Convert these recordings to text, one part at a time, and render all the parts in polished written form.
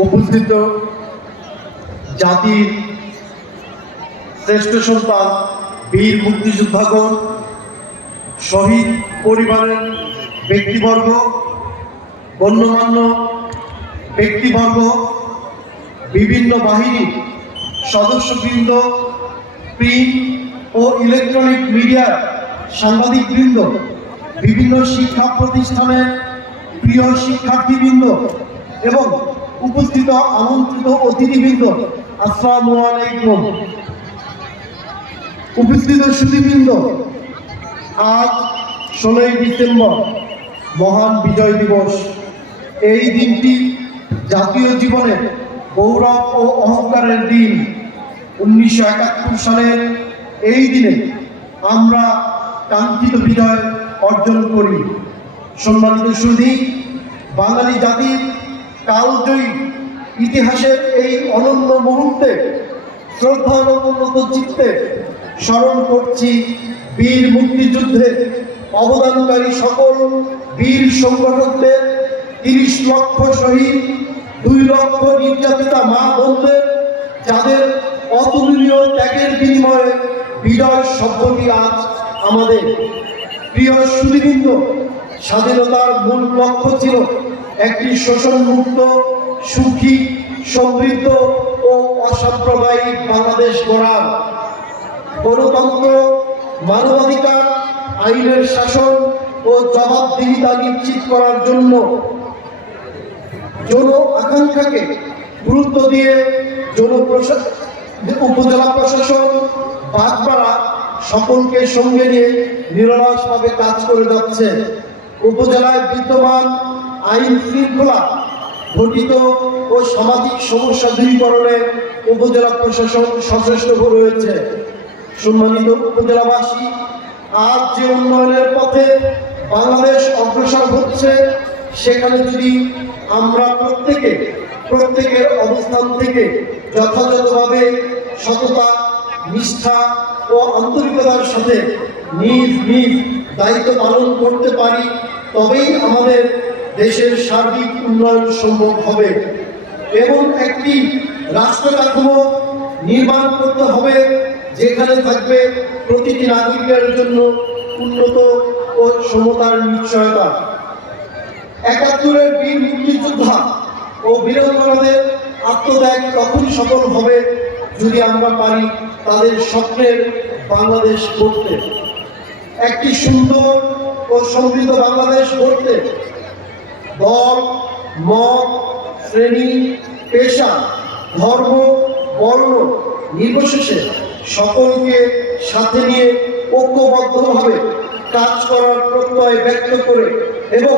উপস্থিত জাতির শ্রেষ্ঠ সন্তান বীর মুক্তিযোদ্ধাগণ, শহীদ পরিবারের ব্যক্তিবর্গ, গণ্যমান্য ব্যক্তিবর্গ, বিভিন্ন বাহিনীর সদস্যবৃন্দ, প্রিন্ট ও ইলেকট্রনিক মিডিয়ার সাংবাদিকবৃন্দ, বিভিন্ন শিক্ষা প্রতিষ্ঠানের প্রিয় শিক্ষার্থীবৃন্দ এবং উপস্থিত আমন্ত্রিত অতিথিবৃন্দ, আসসালামু আলাইকুম। উপস্থিত সুধীবৃন্দ, আজ 16ই ডিসেম্বর মহান বিজয় দিবস। এই দিনটি জাতীয় জীবনের গৌরব ও অহংকারের দিন। 1971 সালের এই দিনে আমরা কাঙ্ক্ষিত বিজয় অর্জন করি। সম্মানিত সুধী, বাঙালি জাতির কালজয়ী ইতিহাসের এই অনন্য মুহূর্তে শ্রদ্ধানম্র চিত্তে স্মরণ করছি বীর মুক্তিযুদ্ধে অবদানকারী সকল বীর সংগঠকদের, 30 লক্ষ শহীদ, 2 লক্ষ নির্যাতিতা মা বোনদের, যাদের অতুলনীয় ত্যাগের বিনিময়ে বিজয় শব্দটি আজ আমাদের। প্রিয় সুধীবৃন্দ, স্বাধীনতার মূল লক্ষ্য ছিল একটি শোষণমুক্ত, সুখী, সমৃদ্ধ ও অসাম্প্রদায়িক বাংলাদেশ গড়ার। গণতন্ত্র, মানবাধিকার, আইনের শাসন ও জবাবদিহিতা নিশ্চিত করার জন্য জন আকাঙ্ক্ষাকে গুরুত্ব দিয়ে উপজেলা প্রশাসন, বাগপাড়া সকলকে সঙ্গে নিয়ে নিরলসভাবে কাজ করে যাচ্ছে। উপজেলায় বিদ্যমান আইন শৃঙ্খলা ঘটিত ও সামাজিক সমস্যা দূরীকরণে উপজেলা প্রশাসন সচেষ্ট রয়েছে। সম্মানিত উপজেলাবাসী, আজ যে উন্নয়নের পথে বাংলাদেশ অগ্রসর হচ্ছে, সেখানে যদি আমরা প্রত্যেকের অবস্থান থেকে যথাযথভাবে সততা, নিষ্ঠা ও আন্তরিকতার সাথে নিজ নিজ দায়িত্ব পালন করতে পারি, তবেই আমাদের দেশের সার্বিক উন্নয়ন সম্ভব হবে। এবং একটি রাষ্ট্র কাঠামো নির্মাণ করতে হবে যেখানে থাকবে প্রতিটি নাগরিকের জন্য উন্নত ও সমতার নিশ্চয়তা। 71-এর বীর মুক্তিযোদ্ধা ও বীরাঙ্গনাদের আত্মত্যাগ তখনই সফল হবে যদি আমরা পারি তাদের স্বপ্নের বাংলাদেশ গড়তে। একটি সুন্দর ও সমৃদ্ধ বাংলাদেশ গড়তে দল, মত, শ্রেণী, পেশা, ধর্ম, বর্ণ নির্বিশেষে সকলকে সাথে নিয়ে ঐক্যবদ্ধভাবে কাজ করার প্রত্যয় ব্যক্ত করে এবং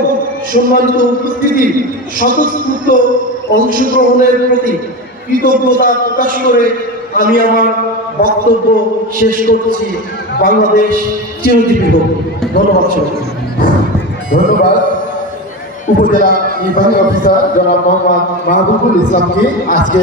সম্মানিত উপস্থিতির স্বতঃস্ফূর্ত অংশগ্রহণের প্রতি কৃতজ্ঞতা প্রকাশ করে আমি আমার বক্তব্য শেষ করছি। বাংলাদেশ চিরজীবী হোক। ধন্যবাদ সবাইকে। ধন্যবাদ উপজেলা নির্বাহী অফিসার জনাব মোহাম্মদ মাহবুবুল ইসলামকে আজকে